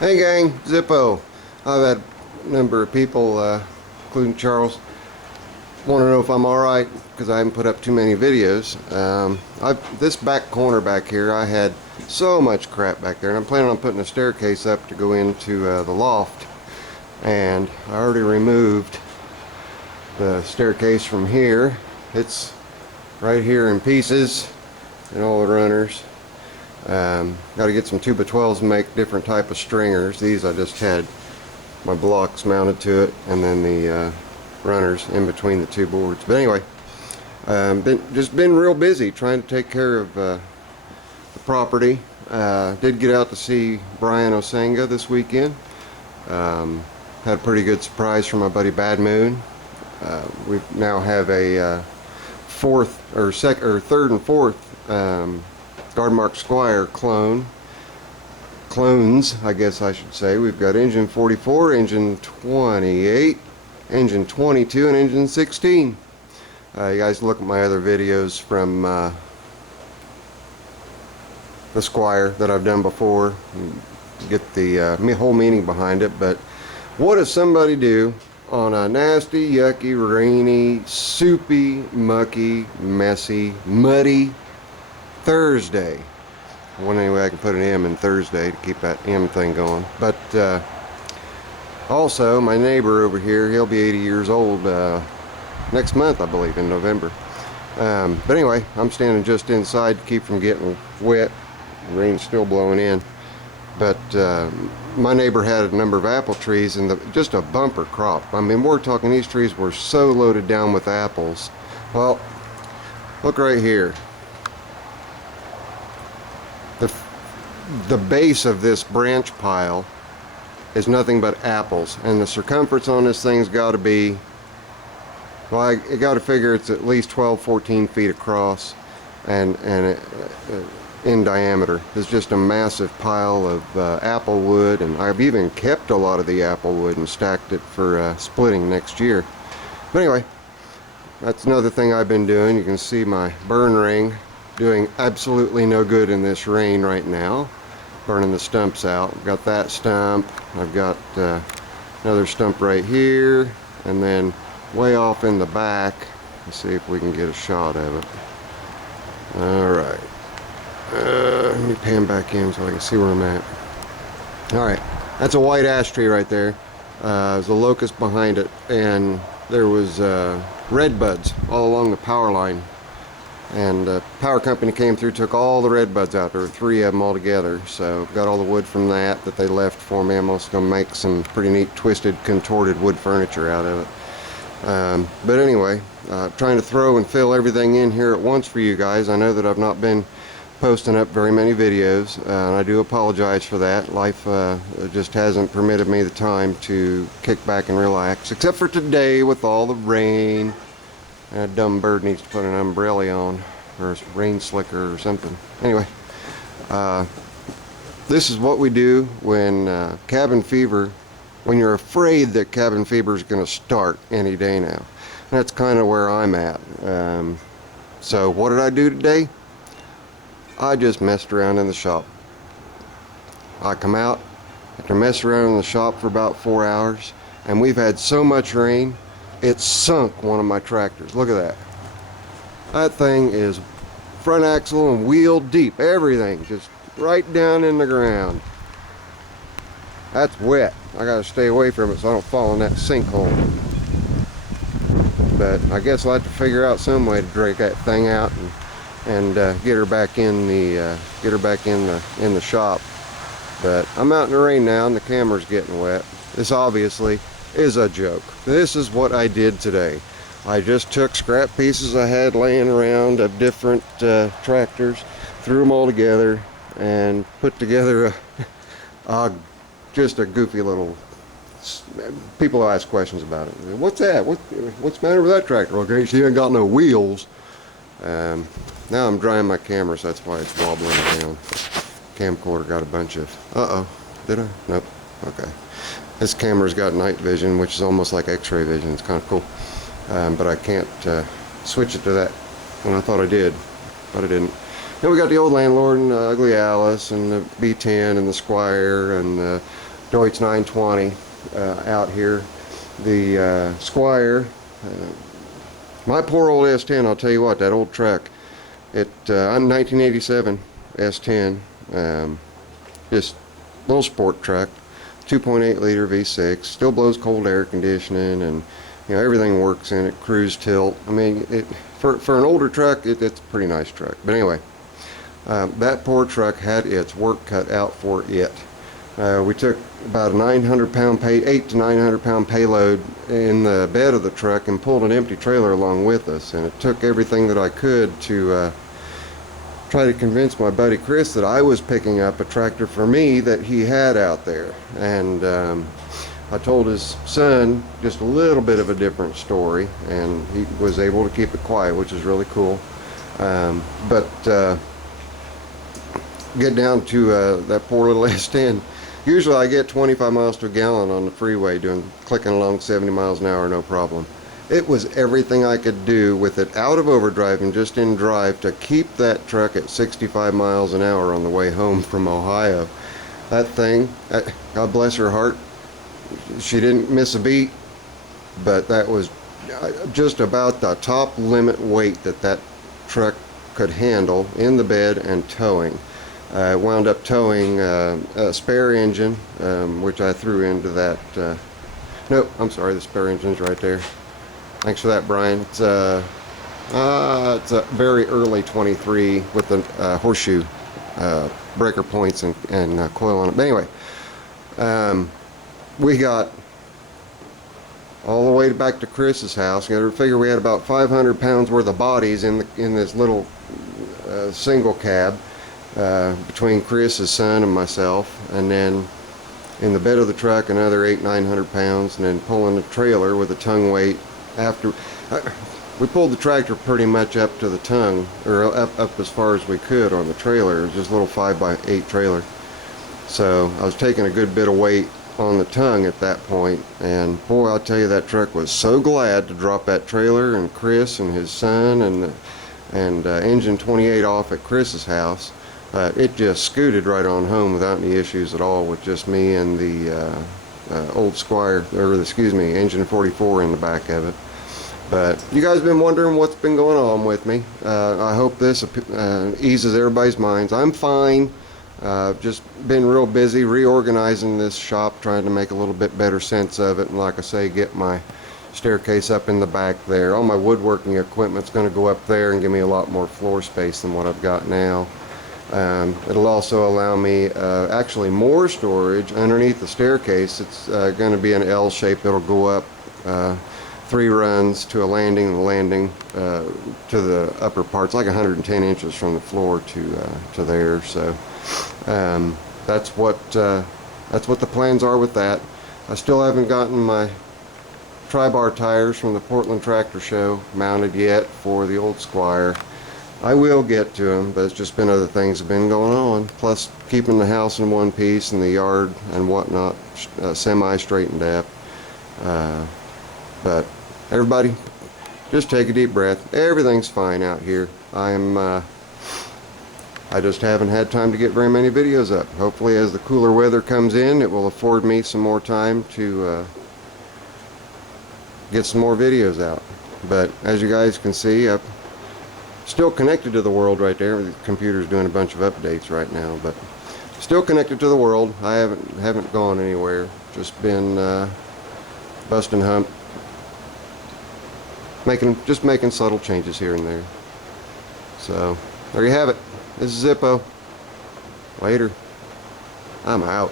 Hey gang, Zippo. I've had a number of people, including Charles, want to know if I'm alright because I haven't put up too many videos. This back corner back here, I had so much crap back there, and I'm planning on putting a staircase up to go into the loft. And I already removed the staircase from here. It's right here in pieces and all the runners. Got to get some 2x12s and make different type of stringers. These I just had my blocks mounted to it, and then the runners in between the two boards. But anyway, just been real busy trying to take care of the property. Did get out to see Brian Osenga this weekend. Had a pretty good surprise from my buddy Bad Moon. We now have a third and fourth Guardmark Squire clones, I guess I should say. We've got engine 44, engine 28, engine 22, and engine 16. You guys look at my other videos from the Squire that I've done before and get the whole meaning behind it. But what does somebody do on a nasty, yucky, rainy, soupy, mucky, messy, muddy Thursday? One anyway I can put an M in Thursday to keep that M thing going. But also my neighbor over here, he'll be 80 years old next month, I believe, in November. But anyway, I'm standing just inside to keep from getting wet. The rain's still blowing in. But my neighbor had a number of apple trees, and just a bumper crop. I mean, we're talking, these trees were so loaded down with apples. Well, look right here. The base of this branch pile is nothing but apples, and the circumference on this thing's got to be, well, I got to figure it's at least 12-14 feet across and in diameter. It's just a massive pile of apple wood, and I've even kept a lot of the apple wood and stacked it for splitting next year. But anyway, that's another thing I've been doing. You can see my burn ring doing absolutely no good in this rain right now, burning the stumps out. I've got that stump, I've got another stump right here, and then way off in the back. Let's see if we can get a shot of it. Alright, let me pan back in so I can see where I'm at. Alright, that's a white ash tree right there. There's a locust behind it, and there was red buds all along the power line. And the power company came through, took all the red buds out. There were 3 of them all together. So got all the wood from that they left for me. I'm also going to make some pretty neat twisted, contorted wood furniture out of it. But anyway, trying to throw and fill everything in here at once for you guys. I know that I've not been posting up very many videos, and I do apologize for that. Life just hasn't permitted me the time to kick back and relax, except for today with all the rain. A dumb bird needs to put an umbrella on, or a rain slicker or something. Anyway, this is what we do when cabin fever, when you're afraid that cabin fever is going to start any day now. That's kind of where I'm at. So what did I do today? I just messed around in the shop. I come out after messing around in the shop for about 4 hours, and we've had so much rain, it sunk one of my tractors. Look at that. That thing is front axle and wheel deep. Everything just right down in the ground. That's wet. I gotta stay away from it so I don't fall in that sinkhole. But I guess I'll have to figure out some way to drag that thing out and get her back in the shop. But I'm out in the rain now, and the camera's getting wet. This obviously is a joke. This is what I did today. I just took scrap pieces I had laying around of different tractors, threw them all together, and put together just a goofy little. People ask questions about it. What's that? What's the matter with that tractor? Okay, she ain't got no wheels. Now I'm drying my camera, so that's why it's wobbling around. Camcorder got a bunch of. Did I? Nope. Okay. This camera's got night vision, which is almost like X-ray vision. It's kind of cool, but I can't switch it to that. And I thought I did, but I didn't. Then we got the old landlord and Ugly Alice and the B10 and the Squire and Deutz 920 out here. The Squire, my poor old S10, I'll tell you what, that old truck, I'm 1987 S10, just little sport truck, 2.8 liter V6, still blows cold air conditioning, and you know, everything works in it, cruise tilt. I mean, for an older truck, it's a pretty nice truck. But anyway, that poor truck had its work cut out for it. We took about a 900-pound 8 to 900-pound payload in the bed of the truck and pulled an empty trailer along with us, and it took everything that I could to try to convince my buddy Chris that I was picking up a tractor for me that he had out there. And I told his son just a little bit of a different story, and he was able to keep it quiet, which is really cool. Get down to that poor little S10. Usually I get 25 miles to a gallon on the freeway clicking along 70 miles an hour, no problem. It was everything I could do with it out of overdrive and just in drive to keep that truck at 65 miles an hour on the way home from Ohio. That thing, God bless her heart, she didn't miss a beat, but that was just about the top limit weight that truck could handle in the bed and towing. I wound up towing a spare engine, which I threw into that. Nope, I'm sorry, the spare engine's right there. Thanks for that, Brian. It's a very early 23 with the horseshoe breaker points and coil on it. But anyway, we got all the way back to Chris's house. You got to figure we had about 500 pounds worth of bodies in this little single cab. Between Chris, his son, and myself, and then in the bed of the truck another 800-900 pounds, and then pulling the trailer with a tongue weight. After we pulled the tractor pretty much up to the tongue, or up as far as we could on the trailer. It was just a little 5x8 trailer, so I was taking a good bit of weight on the tongue at that point. And boy, I'll tell you, that truck was so glad to drop that trailer and Chris and his son and engine 28 off at Chris's house. It just scooted right on home without any issues at all, with just me and the old Squire, or excuse me, engine 44 in the back of it. But you guys have been wondering what's been going on with me. I hope this eases everybody's minds. I'm fine. Just been real busy reorganizing this shop, trying to make a little bit better sense of it, and like I say, get my staircase up in the back there. All my woodworking equipment's going to go up there and give me a lot more floor space than what I've got now. It'll also allow me actually more storage underneath the staircase. It's going to be an L shape. It'll go up 3 runs to a landing, and the landing to the upper parts, like 110 inches from the floor to there. So that's what the plans are with that. I still haven't gotten my tri-bar tires from the Portland Tractor Show mounted yet for the old Squire. I will get to them, but it's just been other things have been going on. Plus keeping the house in one piece and the yard and whatnot semi-straightened up. But everybody, just take a deep breath. Everything's fine out here. I just haven't had time to get very many videos up. Hopefully as the cooler weather comes in, it will afford me some more time to get some more videos out. But as you guys can see, I'm still connected to the world right there. The computer's doing a bunch of updates right now, but still connected to the world. I haven't gone anywhere. Just been busting hump, making subtle changes here and there. So there you have it. This is Zippo. Later. I'm out.